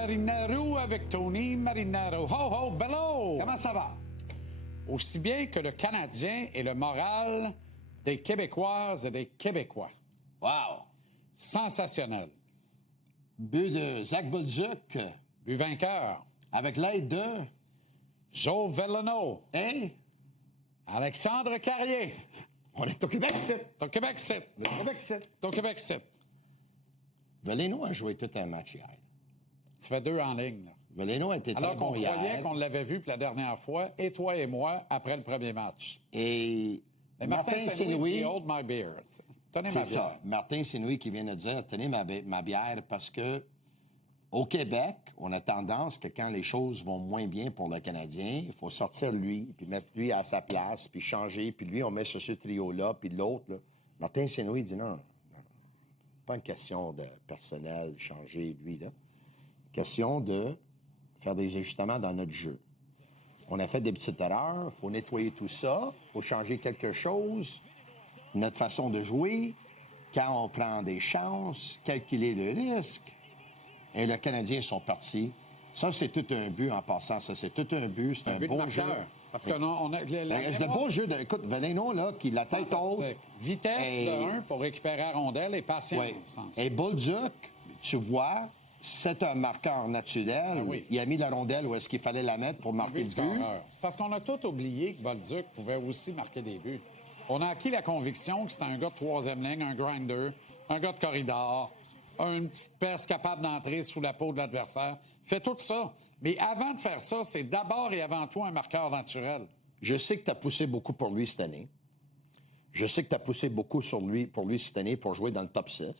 Marinaro avec Tony Marinaro. Ho, ho, bello! Comment ça va? Aussi bien que le Canadien et le moral des Québécoises et des Québécois. Wow! Sensationnel. But de Zach Bolduc. But vainqueur. Avec l'aide de... Joe Veleno. Hein? Alexandre Carrier. On est au Québec, c'est. Ton Québec, c'est. Le Québec, c'est. Ton Québec, c'est. Veleno a joué tout un match hier. Tu fais 2 en ligne, là. Veleno a été Alors très qu'on bon hier. croyait qu'on l'avait vu pour la dernière fois, et toi et moi, après le premier match. Et Mais Martin Saint-Louis dit « Hold my beer ». Tenez ma c'est bière. ça. Martin Saint-Louis qui vient de dire « Tenez ma bière » parce que au Québec, on a tendance que quand les choses vont moins bien pour le Canadien, il faut sortir lui, puis mettre lui à sa place, puis changer, puis lui, on met sur ce trio-là, puis l'autre, là. Martin Saint-Louis dit non, pas une question de personnel, changer lui, là. Question de faire des ajustements dans notre jeu. On a fait des petites erreurs, il faut nettoyer tout ça, il faut changer quelque chose, notre façon de jouer, quand on prend des chances, calculer le risque. Et les Canadiens sont partis. Ça, c'est tout un but en passant. Ça, c'est tout un but. C'est un beau jeu. Parce que on a c'est un beau jeu. Écoute, Veleno, là, qui la tête haute. Vitesse de 1 pour récupérer la rondelle et patience. Oui. Et Bolduc, tu vois, c'est un marqueur naturel. Ben oui. Il a mis la rondelle où est-ce qu'il fallait la mettre pour marquer le but. C'est parce qu'on a tout oublié que Bolduc pouvait aussi marquer des buts. On a acquis la conviction que c'était un gars de 3e ligne, un grinder, un gars de corridor, une petite perce capable d'entrer sous la peau de l'adversaire. Fait tout ça. Mais avant de faire ça, c'est d'abord et avant tout un marqueur naturel. Je sais que tu as poussé beaucoup pour lui cette année. Je sais que tu as poussé beaucoup pour lui cette année pour jouer dans le top 6.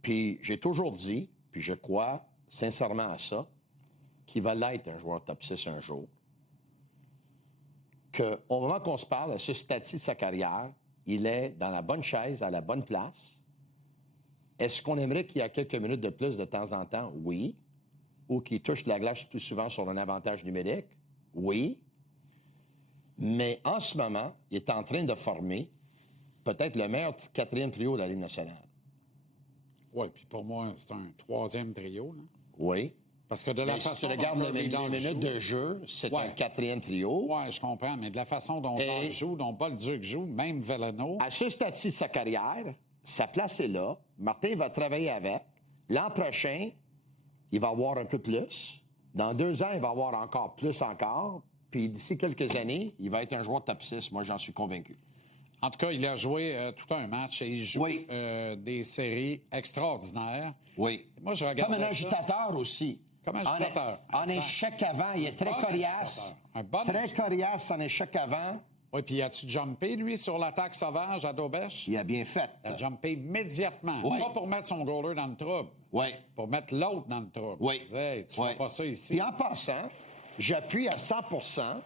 Puis j'ai toujours dit, puis je crois sincèrement à ça, qu'il va l'être un joueur top 6 un jour. Qu'au moment qu'on se parle, à ce stade-ci de sa carrière, il est dans la bonne chaise, à la bonne place. Est-ce qu'on aimerait qu'il y ait quelques minutes de plus de temps en temps? Oui. Ou qu'il touche la glace plus souvent sur un avantage numérique? Oui. Mais en ce moment, il est en train de former peut-être le meilleur 4e trio de la Ligue nationale. Oui, puis pour moi, c'est un 3e trio. Là. Oui. Parce que de la façon si tu regardes les minutes de jeu, c'est un 4e trio. Oui, je comprends, mais de la façon dont Jacques joue, dont Bolduc joue, même Veleno... À ce stade-ci de sa carrière, sa place est là. Martin va travailler avec. L'an prochain, il va avoir un peu plus. Dans 2 ans, il va avoir encore plus encore. Puis d'ici quelques années, il va être un joueur top 6. Moi, j'en suis convaincu. En tout cas, il a joué tout un match et il joue des séries extraordinaires. Oui. Moi, je regarde comme un agitateur aussi. Comme un agitateur. En échec avant, il est très coriace. Très coriace en échec avant. Oui, puis as-tu jumpé, lui, sur l'attaque sauvage à Dobèche? Il a bien fait. Il a jumpé immédiatement. Oui. Pas pour mettre son goaler dans le trouble. Oui. Pour mettre l'autre dans le trouble. Oui. Hey, tu fais pas ça ici. Puis en passant, j'appuie à 100%.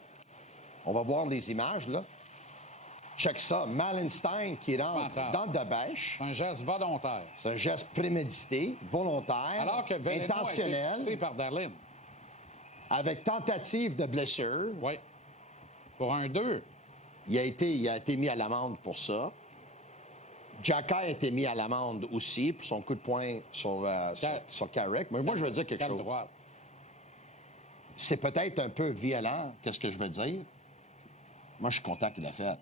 On va voir les images, là. Check ça. Malenstein qui rentre dans Dobèche. C'est un geste volontaire. C'est un geste prémédité, volontaire, alors que Veleno intentionnel. a été poussé par Darlene. Avec tentative de blessure. Oui. Pour un 2. Il a été mis à l'amende pour ça. Jacka a été mis à l'amende aussi pour son coup de poing sur Carrick. Mais moi, je veux dire quelque chose. Droite. C'est peut-être un peu violent, qu'est-ce que je veux dire. Moi, je suis content qu'il l'a fait.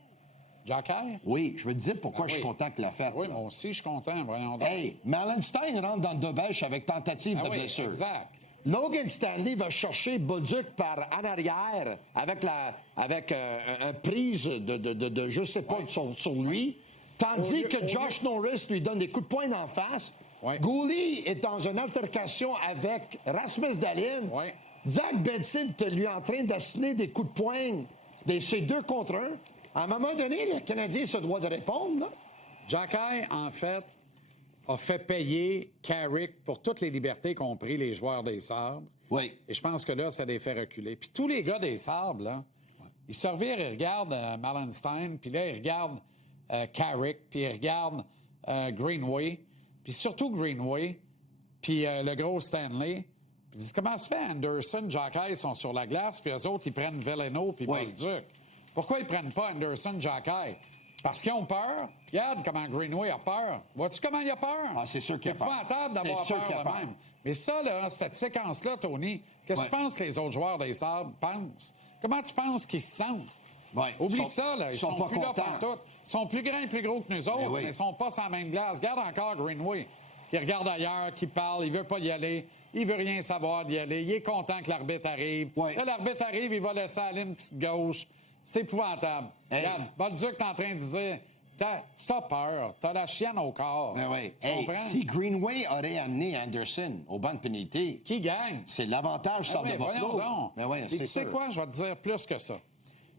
Jacka? Oui, je veux te dire pourquoi je suis content qu'il l'a fait. Oui, moi aussi, je suis content. Voyons donc. Hey, Malenstein rentre dans le Dobèche avec tentative de blessure. Exact. Logan Stanley va chercher Bolduc par en arrière avec un prise de je sais pas sur lui, tandis que Josh Norris lui donne des coups de poing d'en face. Ouais. Gouli est dans une altercation avec Rasmus Dahlin. Ouais. Zach Benson est lui en train d'assiner des coups de poing. C'est 2 contre 1. À un moment donné, le Canadien se doit de répondre. Là. Jacka, en fait, a fait payer Carrick pour toutes les libertés qu'ont pris les joueurs des Sabres. Oui. Et je pense que là, ça les fait reculer. Puis tous les gars des Sabres, là, ils se revirent, ils regardent Malenstein, puis là, ils regardent Carrick, puis ils regardent Greenway, puis surtout Greenway, puis le gros Stanley. Puis ils disent, comment se fait Anderson, Jacka, ils sont sur la glace, puis eux autres, ils prennent Veleno puis Bolduc. Pourquoi ils prennent pas Anderson, Jacka? Parce qu'ils ont peur. Regarde comment Greenway a peur. Vois-tu comment il a peur? Ah, c'est sûr qu'il a peur. C'est épouvantable d'avoir C'est sûr qu'il a peur peur. de même. Mais ça, là, cette séquence-là, Tony, qu'est-ce que tu penses que les autres joueurs des Sabres pensent? Comment tu penses qu'ils se sentent? Ouais. Oublie Ils sont- ça, là. Ils sont pas plus là contents. pantoute. Ils sont plus grands et plus gros que nous autres, oui. mais ils sont pas sur la même glace. Regarde encore Greenway, qui regarde ailleurs, qui parle, il veut pas y aller, il veut rien savoir d'y aller, il est content que l'arbitre arrive. Ouais. Là, l'arbitre arrive, il va laisser aller une petite gauche. C'est épouvantable. Hey. Regarde, Bolduc est en train de dire, t'as peur, t'as la chienne au corps. Ben oui. Tu comprends? Si Greenway aurait amené Anderson au banc de pénalité, Qui gagne? c'est l'avantage sort Ah de oui, Buffalo. voyons donc. Ben ouais, Et tu c'est sais sûr. quoi? Je vais te dire plus que ça.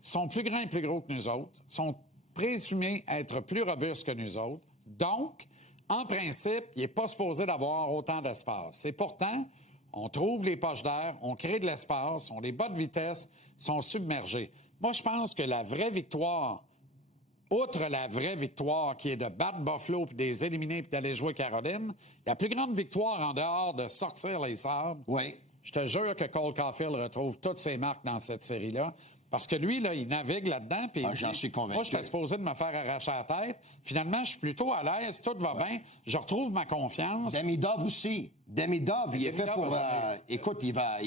Ils sont plus grands et plus gros que nous autres. Ils sont présumés être plus robustes que nous autres. Donc, en principe, il n'est pas supposé d'avoir autant d'espace. Et pourtant, on trouve les poches d'air, on crée de l'espace, on les bat de vitesse, sont submergés. Moi, je pense que la vraie victoire, outre la vraie victoire qui est de battre Buffalo puis de les éliminer puis d'aller jouer Caroline, la plus grande victoire en dehors de sortir les Sabres, Oui. je te jure que Cole Caulfield retrouve toutes ses marques dans cette série-là. Parce que lui, là, il navigue là-dedans. Puis il j'en dit, suis convaincu. moi, j'étais supposé de me faire arracher la tête. Finalement, je suis plutôt à l'aise. Tout va bien. Je retrouve ma confiance. Demidov aussi. Demidov, il est fait Demidov pour... va jamais- écoute, il va...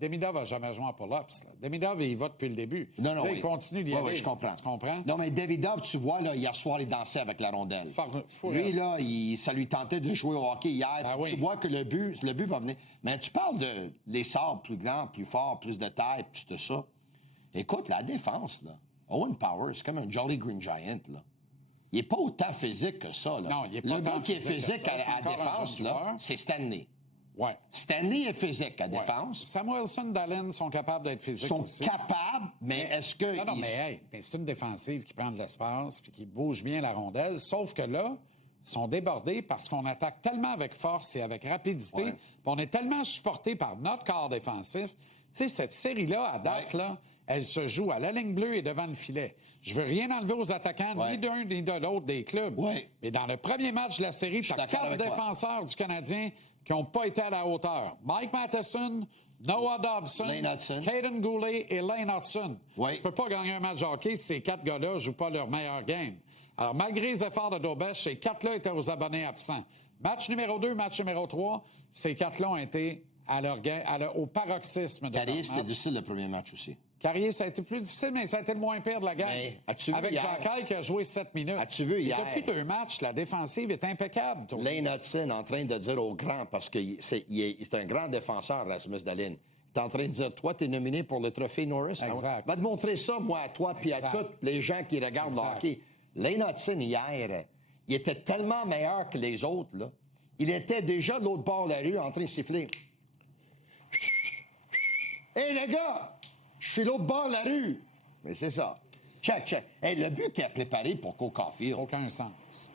Demidov va jamais joué en pull-ups. Là. Demidov, il va depuis le début. Non, Là, oui. il continue d'y Oui, aller. oui, je comprends. Tu comprends? Non, mais Demidov, tu vois, là, hier soir, il dansait avec la rondelle. Fou, Lui, là, ça lui tentait de jouer au hockey hier. Ah oui. Tu vois que le but va venir. Mais tu parles de les Sabres plus grands, plus forts, plus de taille, plus de ça. Écoute, la défense, là, Owen Power, c'est comme un Jolly Green Giant, là. Il n'est pas autant physique que ça, là. Non, il est pas le tant gars qui est physique que physique ça, c'est à encore un défense, jeune là, joueur. c'est Stanley. Ouais. Stanley est physique à Ouais. défense. Samuelson, Dallin sont capables d'être Ils physiques sont aussi. capables, mais est-ce que... Non, mais hey, mais c'est une défensive qui prend de l'espace puis qui bouge bien la rondelle. Sauf que là, ils sont débordés parce qu'on attaque tellement avec force et avec rapidité. Ouais. Puis on est tellement supporté par notre corps défensif. Tu sais, cette série-là, à date, Ouais. là, elle se joue à la ligne bleue et devant le filet. Je veux rien enlever aux attaquants, Ouais. ni d'un ni de l'autre des clubs. Ouais. Mais dans le premier match de la série, tu as d'accord 4 avec toi. défenseurs du Canadien qui n'ont pas été à la hauteur. Mike Matheson, Noah Dobson, Lane Hudson. Caden Goulet et Lane Hudson. Oui. Tu peux pas gagner un match de hockey si ces 4 gars-là ne jouent pas leur meilleur game. Alors, malgré les efforts de Daubèche, ces 4-là étaient aux abonnés absents. Match numéro 2, match numéro 3, ces 4-là ont été au paroxysme de Carrier, leur c'était match. difficile le premier match aussi. Carrier, ça a été plus difficile, mais ça a été le moins pire de la game. Mais as-tu vu Avec hier? Jean-Caille qui a joué 7 minutes. As-tu vu Et hier? depuis 2 matchs, la défensive est impeccable. Tony. Lane Hudson en train de dire au grand, parce que c'est un grand défenseur, Rasmus Dahlin. Il est en train de dire, toi, tu es nominé pour le trophée Norris. Exact. Va te montrer ça, moi, à toi, puis à Exact. tous les gens qui regardent le Exact. hockey. Lane Hudson, hier, il était tellement meilleur que les autres, là. Il était déjà de l'autre bord de la rue en train de siffler. Hé, les gars, je suis l'autre bord de la rue. Mais c'est ça. Check. Hey, le but qu'il a préparé pour Cole Caulfield, Aucun sens.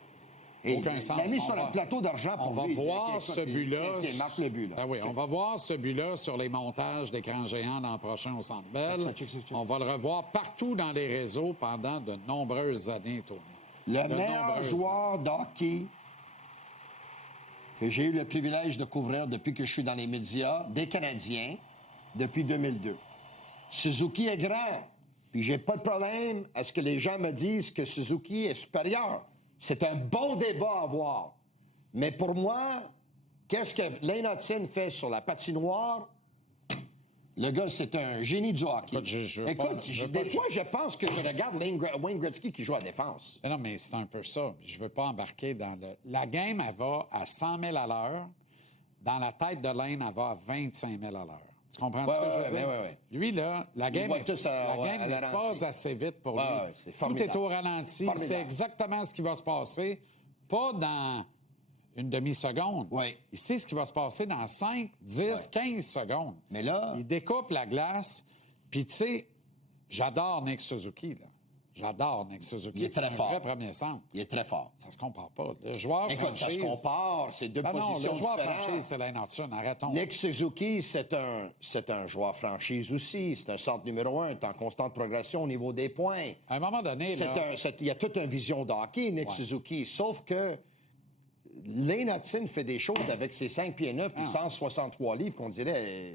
hey, Aucun sens. il a mis On sur va- un plateau d'argent pour On va lui. voir Écoute, ce but-là. tiens, marque le but, là. Ah oui, on va voir ce but-là sur les montages d'écran géants l'an prochain au Centre Bell. Check ça. On va le revoir partout dans les réseaux pendant de nombreuses années, Tony. Le De meilleur nombreuses joueur d'hockey que j'ai eu le privilège de couvrir depuis que je suis dans les médias des Canadiens, depuis 2002. Suzuki est grand, puis j'ai pas de problème à ce que les gens me disent que Suzuki est supérieur. C'est un bon débat à avoir. Mais pour moi, qu'est-ce que Lane Hudson fait sur la patinoire? Le gars, c'est un génie du hockey. Écoute, je veux Écoute, pas- je veux des pas- fois, je pense que je regarde Wayne Gretzky qui joue à la défense. Mais non, mais c'est un peu ça. Je veux pas embarquer dans le... La game, elle va à 100 000 à l'heure. Dans la tête de Lane, elle va à 25 000 à l'heure. Tu comprends ce que je veux dire? ouais. Lui, là, la game voit tous à n'est la pas ralenti. assez vite pour Ouais, lui. ouais, c'est Tout formidable. est au ralenti. Formidable. C'est exactement ce qui va se passer. Pas dans une demi-seconde. Ouais. Il sait ce qui va se passer dans 5, 10, 15 secondes. Mais là- Il découpe la glace. Puis, tu sais, j'adore Nick Suzuki, là. J'adore Nick Suzuki. Il est très un fort. vrai premier centre. Il est très fort. Ça se compare pas. Le joueur Écoute, ça se franchise... compare, c'est deux Ah non, positions le joueur différentes. franchise, c'est Lane Hudson. Arrêtons. Nick Suzuki, c'est un joueur franchise aussi. C'est un centre numéro 1, est en constante progression au niveau des points. À un moment donné, là... Il y a toute une vision de hockey, Nick Suzuki. Sauf que Lane Hudson fait des choses avec ses 5 pieds 9 puis 163 livres qu'on dirait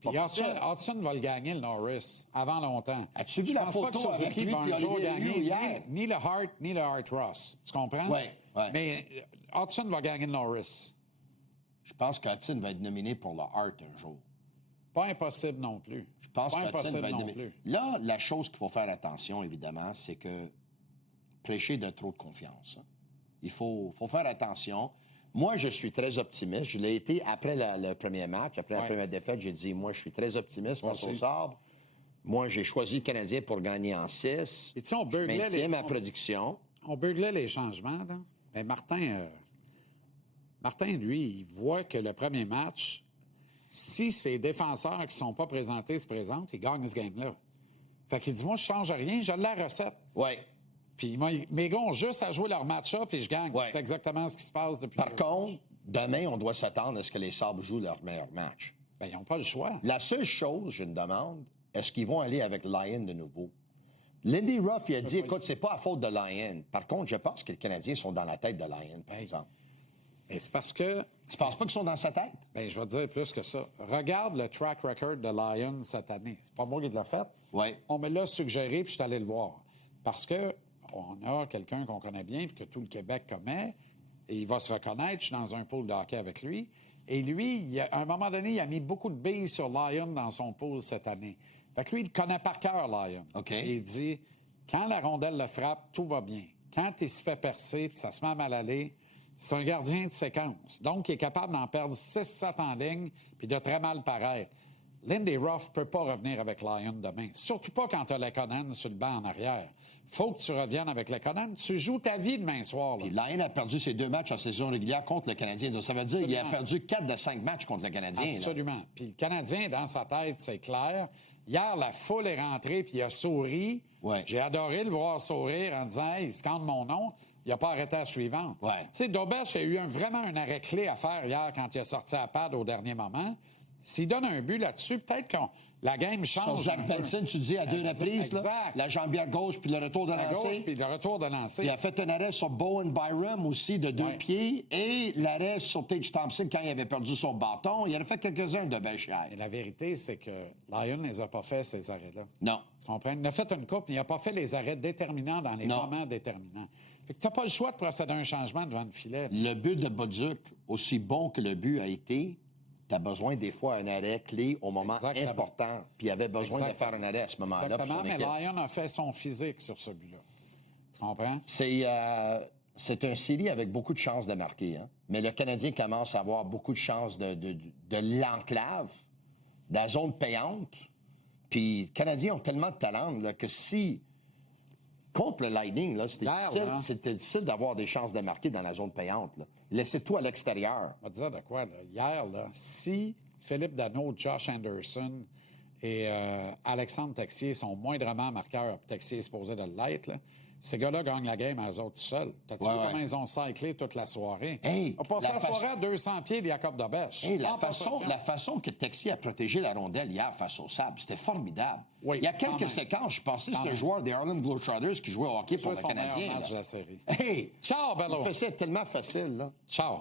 Puis Hudson va le gagner, le Norris, avant longtemps. As-tu vu Je la pense pas photo que Suzuki avec lui va un puis jour Olivier gagner Liu hier? ni le Hart, ni le Hart Ross. Tu comprends? Oui, oui. Mais Hudson va gagner le Norris. Je pense qu'Hudson va être nominé pour le Hart un jour. Pas impossible non plus. Je pense pas qu'Hudson impossible va être non nominé. plus. Là, la chose qu'il faut faire attention, évidemment, c'est que prêcher de trop de confiance. Hein. Il faut faire attention. Moi, je suis très optimiste. Je l'ai été après le premier match, après la première défaite. J'ai dit, moi, je suis très optimiste face au Sabre. Moi, j'ai choisi le Canadien pour gagner en 6. Et tu sais, on Je maintiens ma production. On beuglait les changements, là. Mais Martin, lui, il voit que le premier match, si ces défenseurs qui ne sont pas présentés se présentent, ils gagnent ce game-là. Fait qu'il dit, moi, je ne change rien, j'ai la recette. Oui. Puis mes gars ont juste à jouer leur match-up et je gagne. Ouais. C'est exactement ce qui se passe depuis. Par contre, demain, on doit s'attendre à ce que les Sabres jouent leur meilleur match. Ben, ils n'ont pas le choix. La seule chose, je me demande, est-ce qu'ils vont aller avec Lyon de nouveau? Lindy Ruff, il a dit, écoute, c'est pas à faute de Lyon. Par contre, je pense que les Canadiens sont dans la tête de Lyon, par exemple. Mais c'est parce que, Tu penses pas qu'ils sont dans sa tête? ben, je vais te dire plus que ça. Regarde le track record de Lyon cette année. C'est pas moi qui l'ai fait. Oui. On me l'a suggéré, puis je suis allé le voir. Parce que on a quelqu'un qu'on connaît bien, puis que tout le Québec connaît, et il va se reconnaître. Je suis dans un pool de hockey avec lui. Et lui, à un moment donné, il a mis beaucoup de billes sur Lyon dans son pool cette année. Fait que lui, il connaît par cœur Lyon. OK. Et il dit, quand la rondelle le frappe, tout va bien. Quand il se fait percer, puis ça se met à mal aller, c'est un gardien de séquence. Donc, il est capable d'en perdre 6-7 en ligne, puis de très mal paraître. Lindy Ruff ne peut pas revenir avec Lyon demain. Surtout pas quand tu as Lekonen sur le banc en arrière. Faut que tu reviennes avec Lekonen. Tu joues ta vie demain soir. Là. Puis Lyon a perdu ses 2 matchs en saison régulière contre le Canadien. Donc, ça veut dire qu'il a perdu 4 de 5 matchs contre le Canadien. Absolument. Là. Puis le Canadien, dans sa tête, c'est clair. Hier, la foule est rentrée, puis il a souri. Ouais. J'ai adoré le voir sourire en disant « Hey, il scande mon nom ». Il n'a pas arrêté à la suivante. Ouais. Tu sais, Doberge a eu vraiment un arrêt clé à faire hier quand il a sorti à pad au dernier moment. S'il donne un but là-dessus, peut-être que la game change. Sur Zach Benson, tu dis à 2 reprises, là, Exact. la jambière gauche puis le retour de À lancer. gauche, puis le retour de lancer. Il a fait un arrêt sur Bowen Byram aussi de 2 pieds et l'arrêt sur Tage Thompson quand il avait perdu son bâton. Il en a fait quelques-uns de belle chair. Et la vérité, c'est que Lyon ne les a pas fait, ces arrêts-là. Non. Tu comprends? Il a fait une coupe, mais il n'a pas fait les arrêts déterminants dans les moments déterminants. Fait que tu n'as pas le choix de procéder à un changement devant le filet. Le but de Bolduc, aussi bon que le but a été, tu as besoin des fois d'un arrêt clé au moment important. Puis il avait besoin de faire un arrêt à ce moment-là. Exactement, mais Lyon a fait son physique sur ce but-là. Tu comprends? C'est un série avec beaucoup de chances de marquer. Hein? Mais le Canadien commence à avoir beaucoup de chances de l'enclave, de la zone payante. Puis les Canadiens ont tellement de talent là, que si... Contre le Lightning, là, c'était difficile d'avoir des chances de marquer dans la zone payante. Laissez tout à l'extérieur. On va te dire de quoi, là. Hier, là, si Philippe Danault, Josh Anderson et Alexandre Texier sont moindrement marqueurs, Texier est supposé de l'être, là, ces gars-là gagnent la game à eux autres tout seuls. T'as-tu vu comment ils ont cyclé toute la soirée? Hey, on a passé la soirée à 200 pieds de Jacob Doberge. Hey, la façon que Texier a protégé la rondelle hier face au sable, c'était formidable. Oui, il y a quelques séquences, je pensais que c'était un joueur des Harlem Globetrotters qui jouait au hockey pour le Canadien. Match de la série. Hey! Ciao, Bello! Il faisait tellement facile, là. Ciao.